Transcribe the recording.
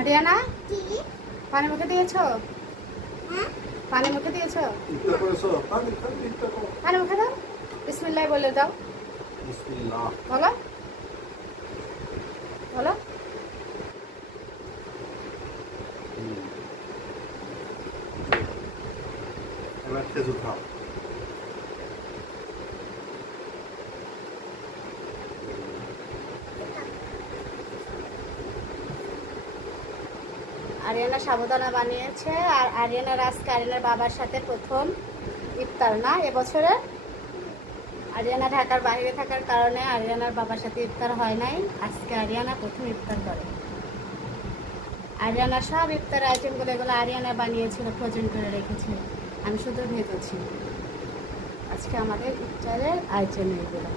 আরিয়ানা পানি মুখে দিয়েছো? পানি মুখে দিয়েছো? পানি মুখে দাও, বিসমিল্লাহ বলে দাও। বিসমিল্লাহ বলো বলো। এবার খেজুর খাও। আরিয়ানা সাবুদানা বানিয়েছে, আর আরিয়ানার আজকে আরিয়ানার বাবার সাথে প্রথম ইফতার না এবছরে। আরিয়ানা ঢাকার বাইরে থাকার কারণে আরিয়ানার বাবার সাথে ইফতার হয় নাই। আজকে আরিয়ানা প্রথম ইফতার করে। আরিয়ানা সব ইফতার আইটেমগুলো এগুলো আরিয়ানা বানিয়েছিল, ফ্রোজেন করে রেখেছে, আমি শুধু ভেজেছি। আজকে আমাদের ইফতারের আইটেম এগুলো।